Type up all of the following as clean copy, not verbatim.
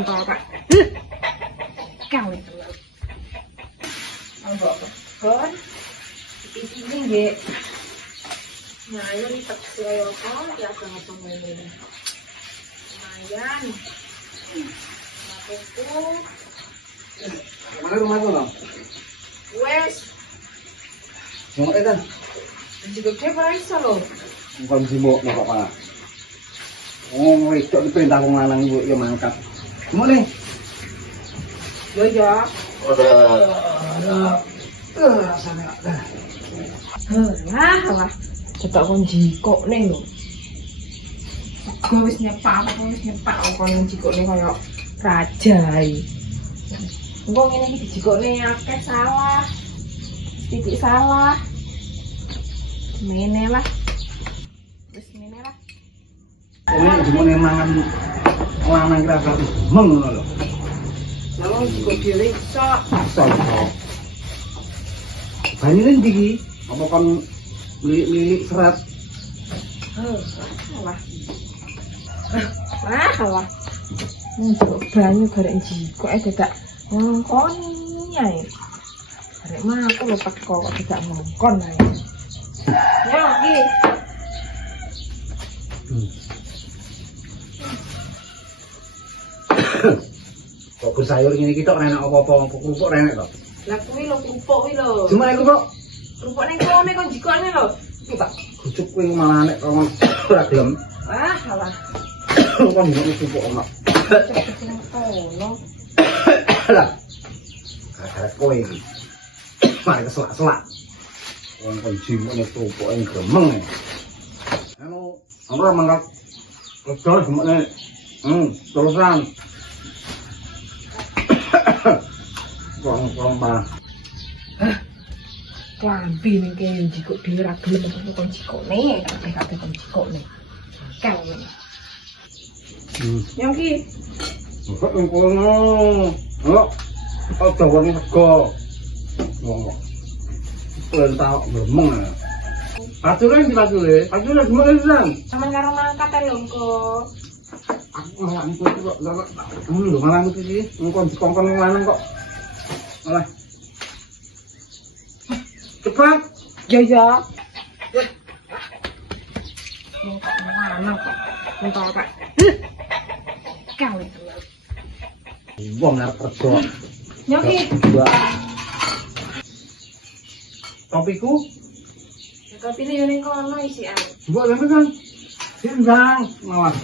Mentol Kak. Kau itu. Ambok kon. Iki nggih. Nah, ini teksi ayo kok ya apa ngene. Lumayan. Aku Mana rumah tuh, Bang? wes Mau kan? juga kepa iso lho. Bukan sibuk, mau apa? Oh, itu perintah wong lanang ibu yang mangkat. Mau nih? Yo yo. Rasanya ada. Lah. Cetok kon jikok ning lho. Gue wis nyepak kon jikok ning koyo raja iki. Engko ngene iki dijikokne akeh salah. Titik salah. Ngene lah. Wis ngene lah. Ini cuma yang mangan lanang kira kira meng lho. Lalu jikok dhewe iso. Asal. Banyune ndi iki? Apa kon lilik serat? Salah. Salah. Njok banyu bareng jikok dadak ngongkon ae. Arek mah aku lho teko kok dadak ngongkon ae. Ya iki. Kok bersayur ngene iki tok enak apa-apa kerupuk renek kok. Lah kuwi lho kerupuk kuwi lho. Cuma aku kok Kerupuk ning kene kon jikokne lho. Iki Pak. kucuk kuwi malah nek kok ora gelem. Salah. Kon ngene kerupuk enak. Ono. Lah. Karet kowe iki. Mari keselak-selak. Wong kon jimu nek kerupuk ing gremeng. Anu, ora mangkat. Kedol gemene. Terusan. Kurang parah. Klambi ning kene jikok dhewe ra gelem kon jikokne, kabeh kon jikokne. Kau ngene. Yang ki. Kok ngono. Kok ada wong sego. Wong. Perintah gremeng. Patule iki patule. Patule gemene pisan. Sampeyan karo mangkat lho engko. Aku malah niku kok lho malah niku iki engko dikongkon lanang kok. Malah. Cepat. Ya ya. Mana kok? Mentol Kak. Kau itu. Wong arep kerja. Yang ki. Topiku, Tapi ini ning kono isian. mbok lha kan. Sindang, malah.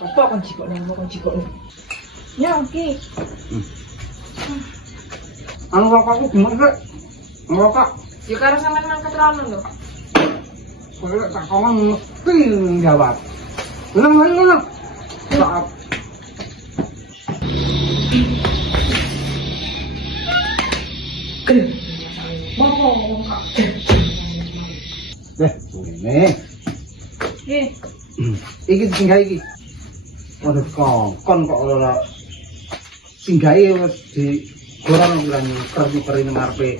Apa kon jikokne? Yang ki. Anu rokokku gimana sih? Ngerokok. Ya karo sampeyan mangkat rono lho. Kowe tak kongkon mesti jawab. Lha. Saat Ngomong Kak. ini. Nggih. Iki singgahi iki. Waduh kongkon kok ora singgahi wis digoreng urang kerep-kerep nang ngarepe